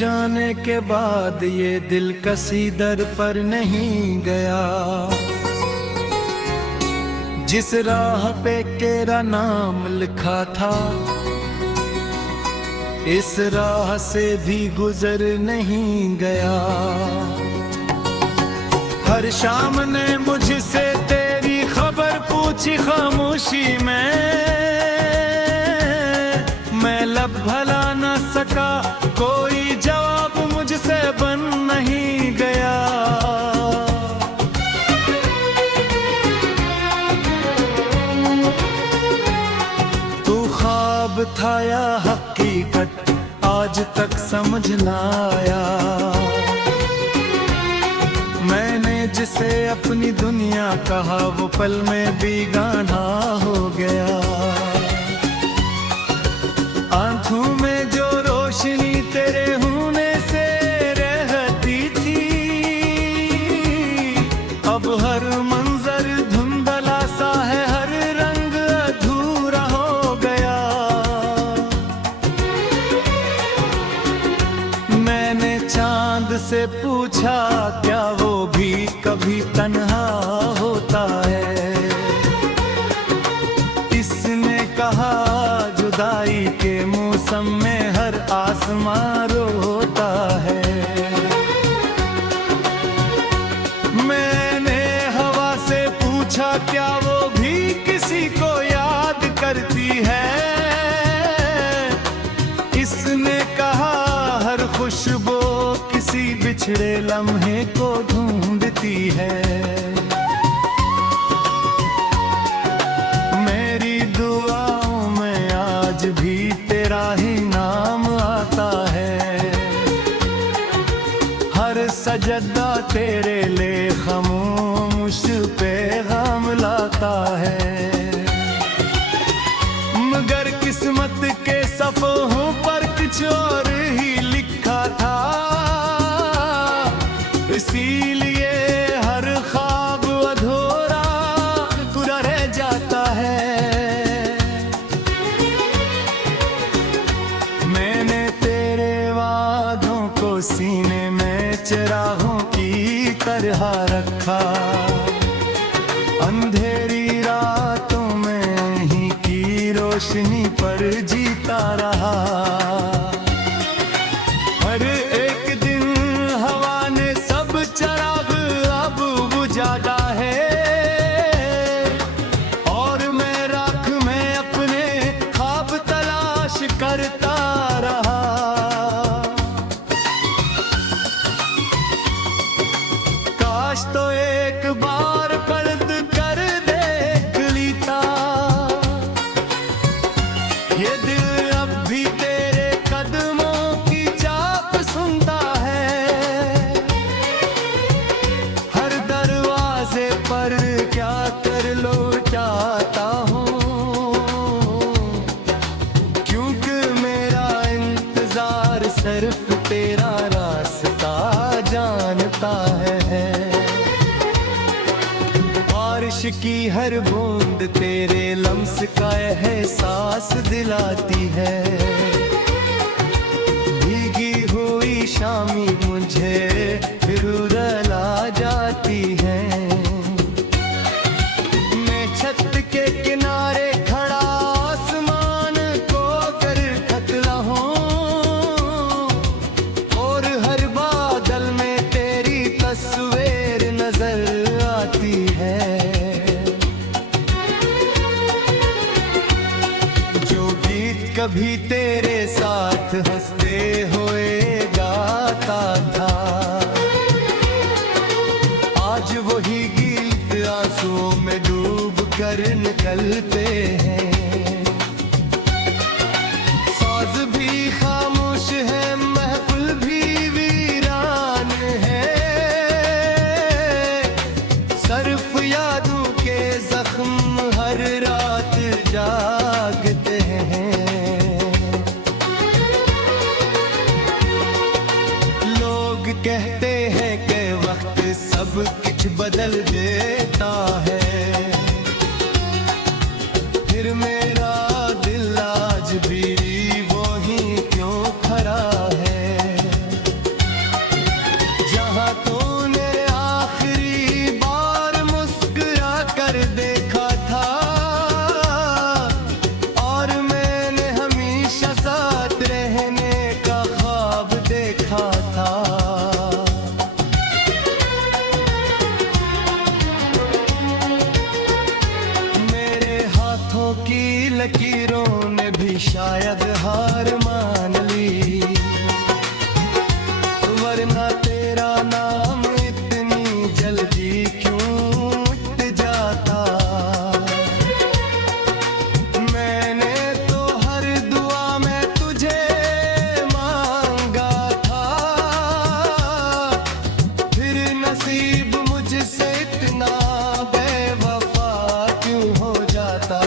जाने के बाद ये दिल कसी दर पर नहीं गया। जिस राह पे तेरा नाम लिखा था, इस राह से भी गुजर नहीं गया। हर शाम ने मुझसे तेरी खबर पूछी खामोशी में, मैं लब भला न सका, कोई जवाब मुझसे बन नहीं गया। तू ख्वाब था या हकीकत आज तक समझ ना आया। मैंने जिसे अपनी दुनिया कहा वो पल में बेगाना हो गया। आंखों में जो रोशनी तेरे होने से रहती थी, अब हर मंजर धुंधला सा है, हर रंग अधूरा हो गया। मैंने चांद से पूछा क्या वो भी कभी तन्हा होता है। इसने कहा जुदाई के मौसम में हर आसमां रोता है। मैंने हवा से पूछा क्या वो भी किसी को याद करती है। इसने कहा हर खुशबू किसी बिछड़े लम्हे को ढूंढती है। मेरी दुआओं में आज भी तेरा ही नाम आता है। हर सजदा तेरे ले खामोश पैगाम लाता है। मगर किस्मत के सफ़ों पर कुछ और ही लिखा था, इसीलिए हर ख्वाब अधूरा पूरा रह जाता है। मैंने तेरे वादों को सीने में चिरागों की तरह रखा। अंधेरी रातों में ही की रोशनी पर जीता रहा। हर एक दिन हवा ने सब चिराग अब बुझाता है, और मैं राख में अपने ख्वाब तलाश करता रहा। काश तो एक बार पर्द कर देख लेता, ये दिल अब भी तेरे कदमों की चाप सुनता है। हर दरवाजे पर क्या कर लो चाहता हूँ, क्योंकि मेरा इंतजार सिर्फ तेरा रास्ता जानता है। बारिश की हर बूंद तेरे लम्स का एहसास दिलाती है। भीगी हुई शामी मुझे फिर रुला जाती है। मैं छत के किनारे खड़ा आसमान को कर खतरा हूँ, और हर बादल में तेरी तस्वीर नजर आती है। जो गीत कभी तेरे साथ हंसते हुए गाता था, आज वही गीत आंसुओं में डूब कर निकलते हैं। साज भी खामोश है, महफिल भी वीरान है। सिर्फ यादों के जख्म हर रात जागते हैं। लोग कहते हैं कि वक्त सब कुछ बदल देता है, फिर मेरा दिल आज भी वो ही क्यों खड़ा है। लकीरों ने भी शायद हार मान ली, वरना तेरा नाम इतनी जल्दी क्यों मिट जाता। मैंने तो हर दुआ में तुझे मांगा था, फिर नसीब मुझसे इतना बेवफा क्यों हो जाता।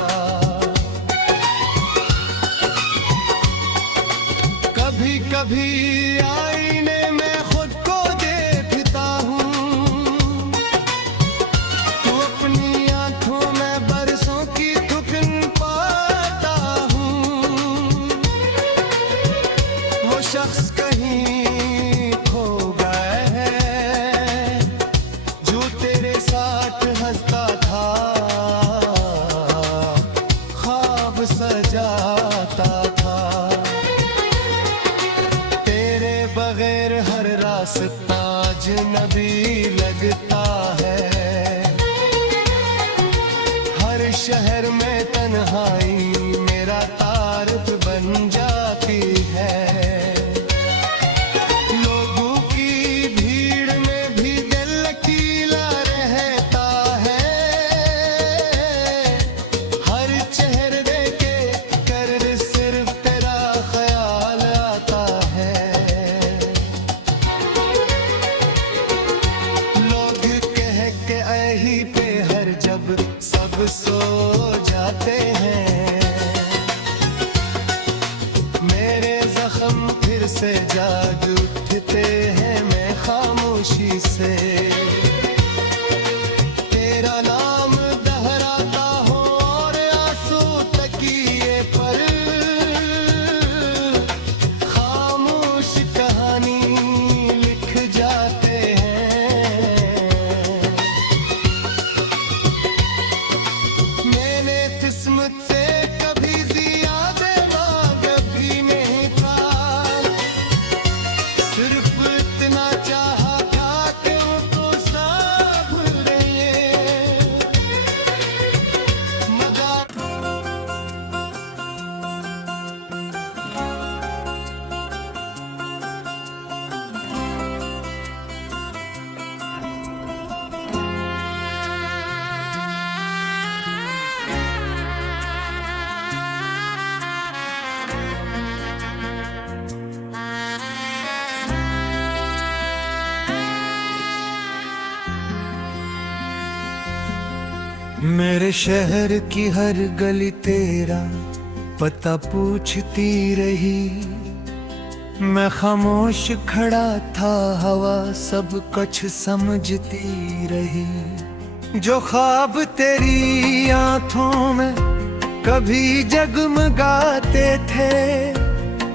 कभी कभी आईने में खुद को देखता हूँ, तू अपनी आंखों में बरसों की थुकन पाता हूँ। वो शख्स कहीं खो गए हैं जो तेरे साथ हंसता था, ख्वाब सजाता था। बगैर हर रास्ता अजनबी लगता है, हर शहर में तन्हाई मेरा तारुफ बन जाती है। लोगों की भीड़ में भी दिल अकेला रहता है, हर चेहरे के कर सिर्फ तेरा ख्याल आता है। पे हर जब सब सो जाते हैं, मेरे जख्म फिर से जाग उठते हैं। मैं खामोशी से तेरा नाम दोहराता हूँ और आंसू तकिए पर खामोश कहानी लिख जाते हैं। किस्मत से कभी ज़्यादा मांग भी नहीं था, सिर्फ इतना चाहा था कि वो सब रहे। मगर मेरे शहर की हर गली तेरा पता पूछती रही, मैं खामोश खड़ा था, हवा सब कुछ समझती रही। जो ख्वाब तेरी आंखों में कभी जगमगाते थे,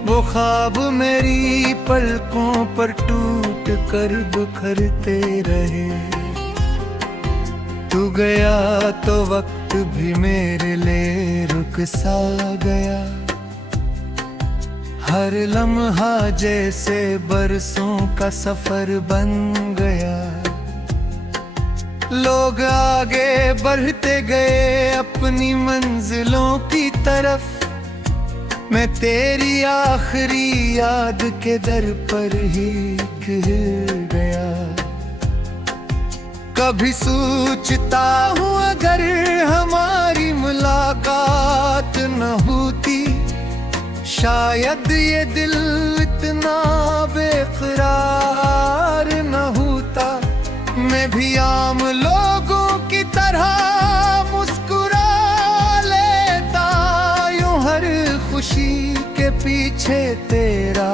वो ख्वाब मेरी पलकों पर टूट कर बिखरते रहे। तू गया तो वक्त भी मेरे लिए रुक सा गया, हर लम्हा जैसे बरसों का सफर बन गया। लोग आगे बढ़ते गए अपनी मंजिलों की तरफ, मैं तेरी आखिरी याद के दर पर ही गिर गया। कभी सोचता हूँ अगर हमारी मुलाकात न होती, शायद ये दिल इतना बेकरार न होता। मैं भी आम लोगों की तरह मुस्कुरा लेता, यूं हर खुशी के पीछे तेरा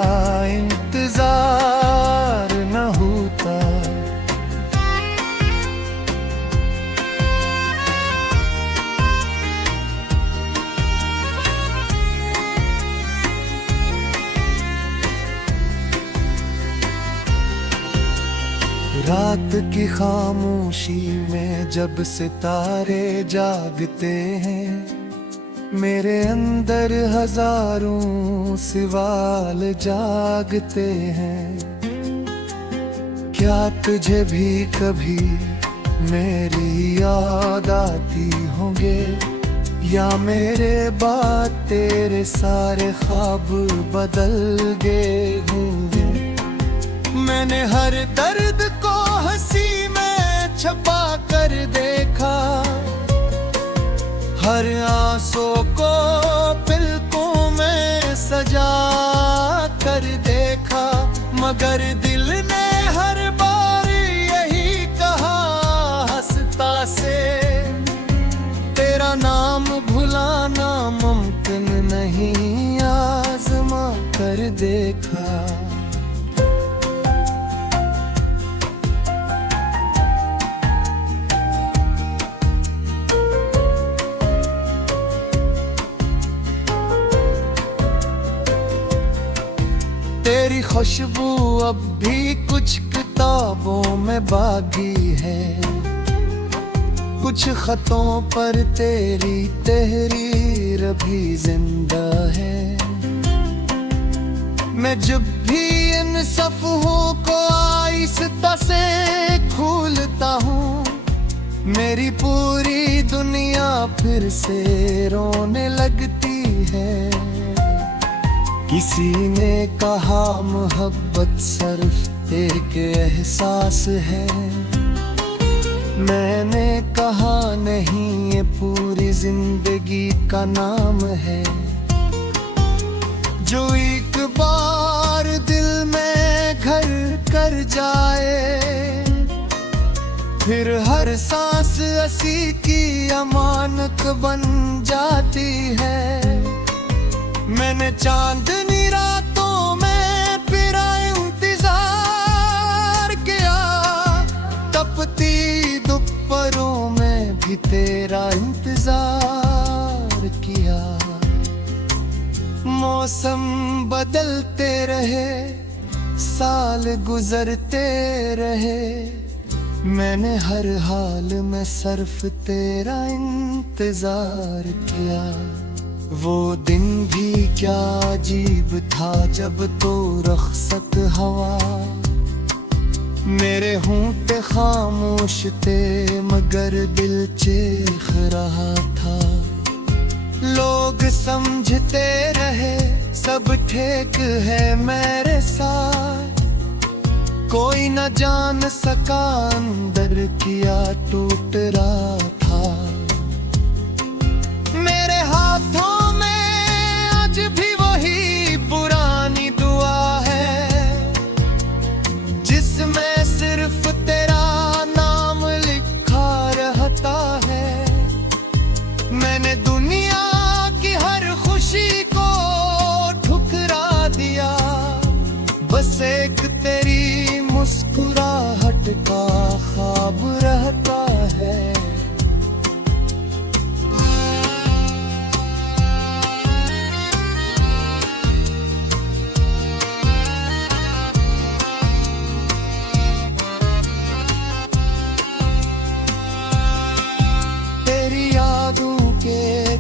इंतजार न होता। रात की खामोशी में जब सितारे जागते हैं, मेरे अंदर हजारों सवाल जागते हैं। क्या तुझे भी कभी मेरी याद आती होंगे, या मेरे बाद तेरे सारे ख्वाब बदल गए होंगे। मैंने हर दर्द को हंसी में छुपा कर देखा, हर आंसू को पलकों में सजा कर देखा, मगर दिल ने हर बार यही कहा हंसता से, तेरा नाम भुलाना मुमकिन नहीं, आज़मा कर देखा। तेरी खुशबू अब भी कुछ किताबों में बाकी है, कुछ खतों पर तेरी तहरीर भी जिंदा है। मैं जब भी इन सफ़हों को आहिस्ता से खोलता हूँ, मेरी पूरी दुनिया फिर से रोने लगती है। किसी ने कहा मोहब्बत सिर्फ एक एहसास है, मैंने कहा नहीं ये पूरी जिंदगी का नाम है। जो एक बार दिल में घर कर जाए, फिर हर सांस हंसी की अमानत बन जाती है। मैंने चांदनी रातों में फिरा इंतजार किया, तपती दोपहरों में भी तेरा इंतजार किया। मौसम बदलते रहे, साल गुजरते रहे, मैंने हर हाल में सिर्फ तेरा इंतजार किया। वो दिन भी क्या अजीब था जब तो रख्सत हवा, मेरे होंठ खामोश थे मगर दिल चीख रहा था। लोग समझते रहे सब ठीक है मेरे साथ, कोई न जान सका अंदर क्या टूट रहा था। मेरे हाथों भी वही पुरानी दुआ है, जिसमें सिर्फ तेरा नाम लिखा रहता है। मैंने दुनिया की हर खुशी को ठुकरा दिया, बस एक तेरी मुस्कुराहट का ख्वाब रहता है।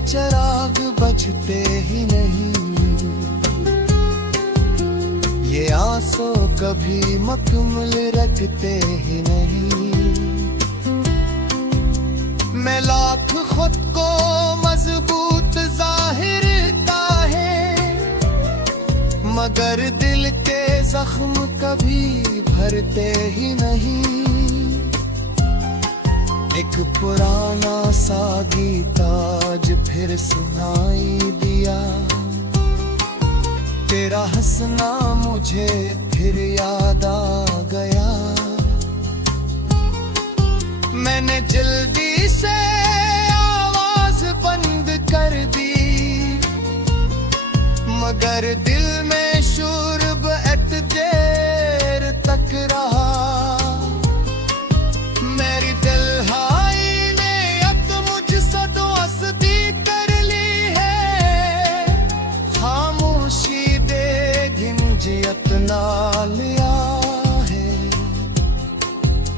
चिराग बजते ही नहीं, ये आंसू कभी मकमल रखते ही नहीं। मैं लाख खुद को मजबूत जाहिरता है, मगर दिल के जख्म कभी भरते ही नहीं। एक पुराना सा गीत आज फिर सुनाई दिया, तेरा हंसना मुझे फिर याद आ गया। मैंने जल्दी से आवाज बंद कर दी, मगर दिल में शोर एत देर तक रहा। लिया है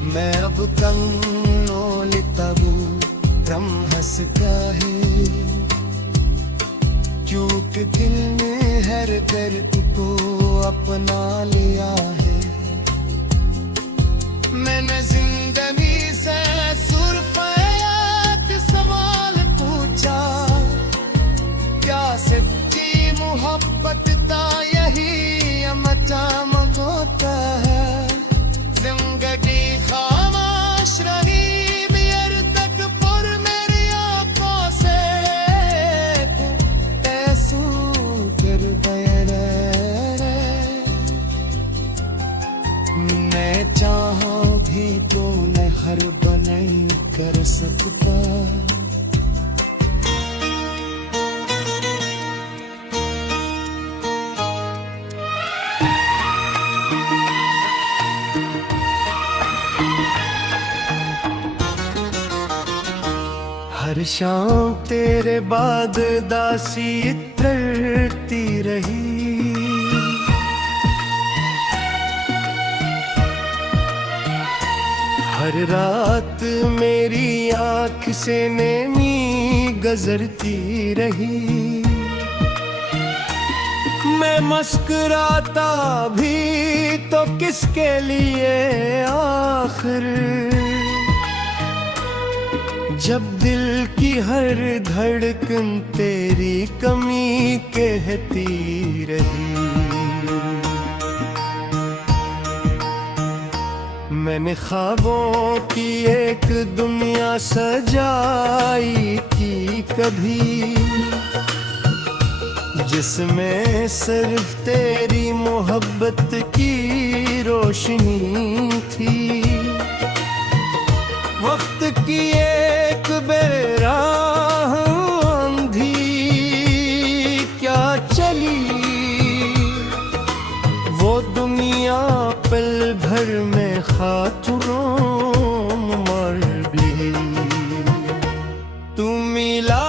मैं अब कन्नोली तबू ब्रह्मस का है, क्योंकि दिल ने हर दर्द को अपना लिया है। मैंने जिंदगी से सुरफयात सवाल पूछा, शाम तेरे बाद दासी तरती रही। हर रात मेरी आँख से नेमी गुजरती रही। मैं मुस्कुराता भी तो किसके लिए आखिर, जब दिल की हर धड़कन तेरी कमी कहती रही। मैंने ख्वाबों की एक दुनिया सजाई थी कभी, जिसमें सिर्फ तेरी मोहब्बत की रोशनी थी। वक्त की एक बेराह आंधी क्या चली, वो दुनिया पल भर में खातरों मर भी। तू मिला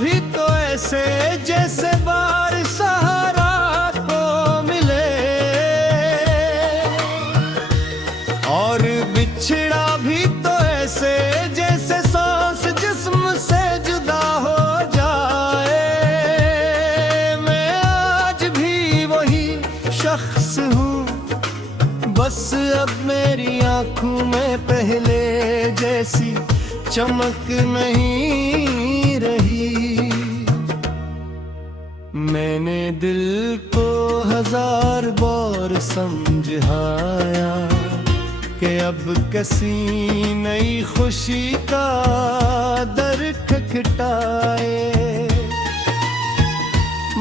भी तो ऐसे जैसे बार सहारा को मिले, और बिछड़ा भी तो ऐसे जैसे सांस जिस्म से जुदा हो जाए। मैं आज भी वही शख्स हूँ, बस अब मेरी आँखों में पहले जैसी चमक नहीं रही। मैंने दिल को हजार बार समझाया कि अब किसी नई खुशी का दर खटखटाए,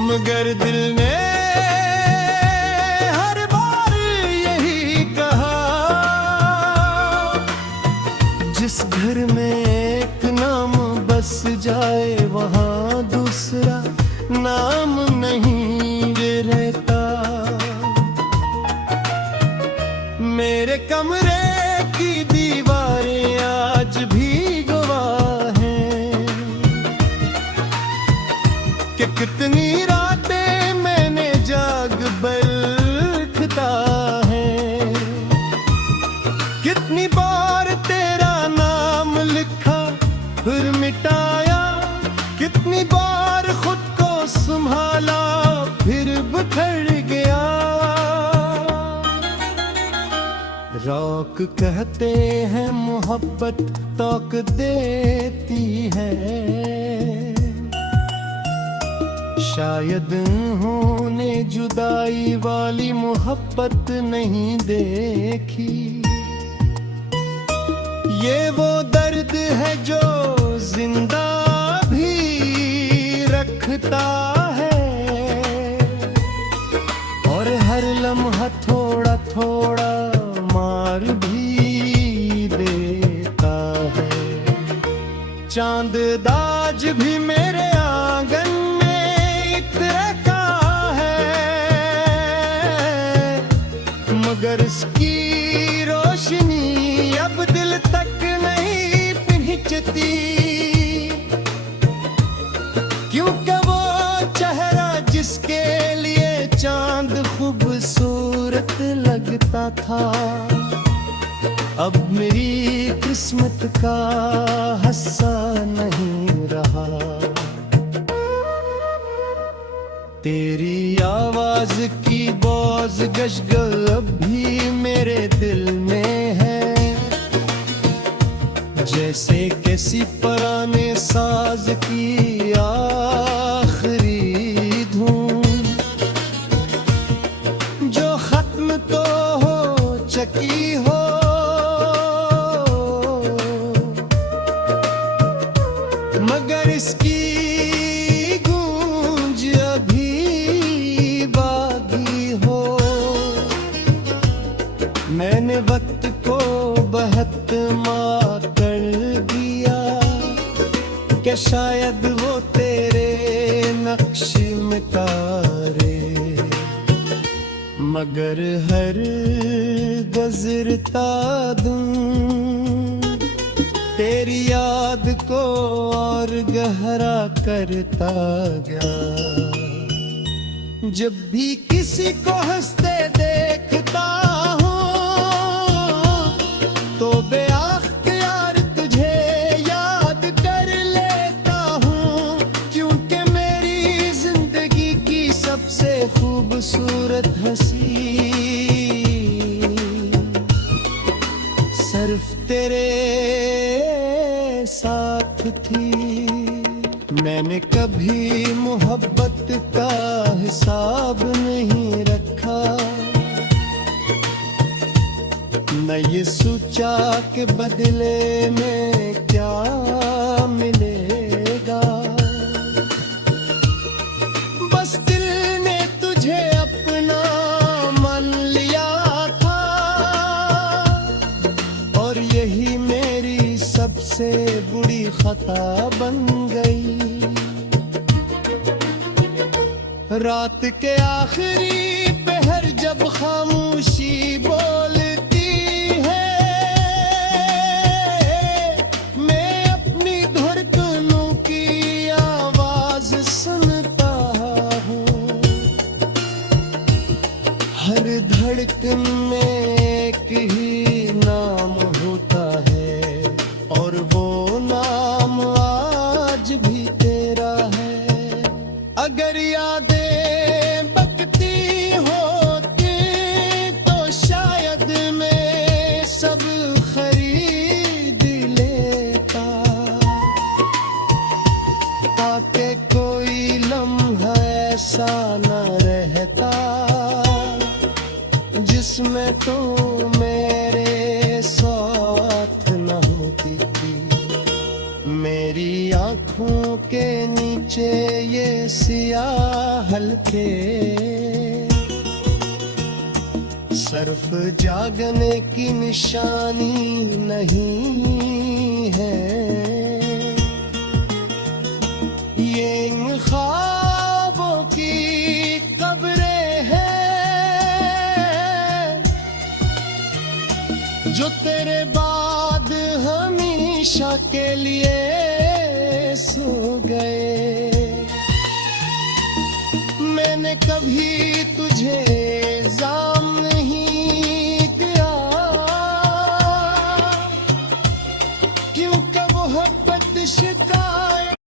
मगर दिल ने हर बार यही कहा, जिस घर में एक नाम बस जाए वहाँ दूसरा नाम नहीं रहता। मेरे कमरे की दीवारें आज भी गवाह हैं कि कितनी रातें मैंने जाग बरखता है। कितनी बार तेरा नाम लिखा फिर मिटाया, कितनी बार खुद को संभाला फिर बिखर गया। रौक कहते हैं मोहब्बत तौक देती है, शायद उन्होंने जुदाई वाली मोहब्बत नहीं देखी। ये वो दर्द है जो जिंदा भी रखता है, और हर लम्हा थोड़ा थोड़ा मार भी देता है। चांद दाज भी मेरे आंगन में इत्र का है, मगर इसकी रोशनी अब दिल तक नहीं पहुंचती, क्योंकि वो चेहरा जिसके लिए चांद खूबसूरत लगता था, अब मेरी किस्मत का हिस्सा नहीं रहा। तेरी आवाज की बोझ गशगल अब भी मेरे दिल में है, जैसे किसी पुराने साज की आखिरी धुन, जो खत्म तो हो चकी हो, मगर इसकी गूंज अभी बाकी हो। मैंने वक्त को बहत मार कर दिया कि शायद वो तेरे नक्श में तारे, मगर हर गुजरता दिन तेरी याद को और गहरा करता गया। जब भी किसी को हंसते देखता हूँ तो बेअख्तियार तुझे याद कर लेता हूँ, क्योंकि मेरी जिंदगी की सबसे खूबसूरत हंसी सिर्फ तेरे साथ थी। मैंने कभी मोहब्बत का हिसाब नहीं रखा, न ये सोचा कि बदले में क्या मिलेगा। बस दिल ने तुझे अपना मान लिया था, और यही मेरी सबसे बुरी खता बन गई। रात के आखिरी पहर जब खामोशी बोलती है, मैं अपनी धड़कनों की आवाज सुनता हूँ। हर धड़कन में एक ही नाम होता है, और वो नाम आज भी तेरा है। अगर यादें बकती होती तो शायद मैं सब खरीद लेता, ताकि कोई लम्हा ऐसा न रहता जिसमें तू मेरे साथ न होती थी। मेरी आँखों के नीचे ये सियाह हल्के सिर्फ जागने की निशानी नहीं है, ये इन ख्वाबों की कब्रें हैं जो तेरे बाद हमेशा के लिए सो गए। मैंने कभी तुझे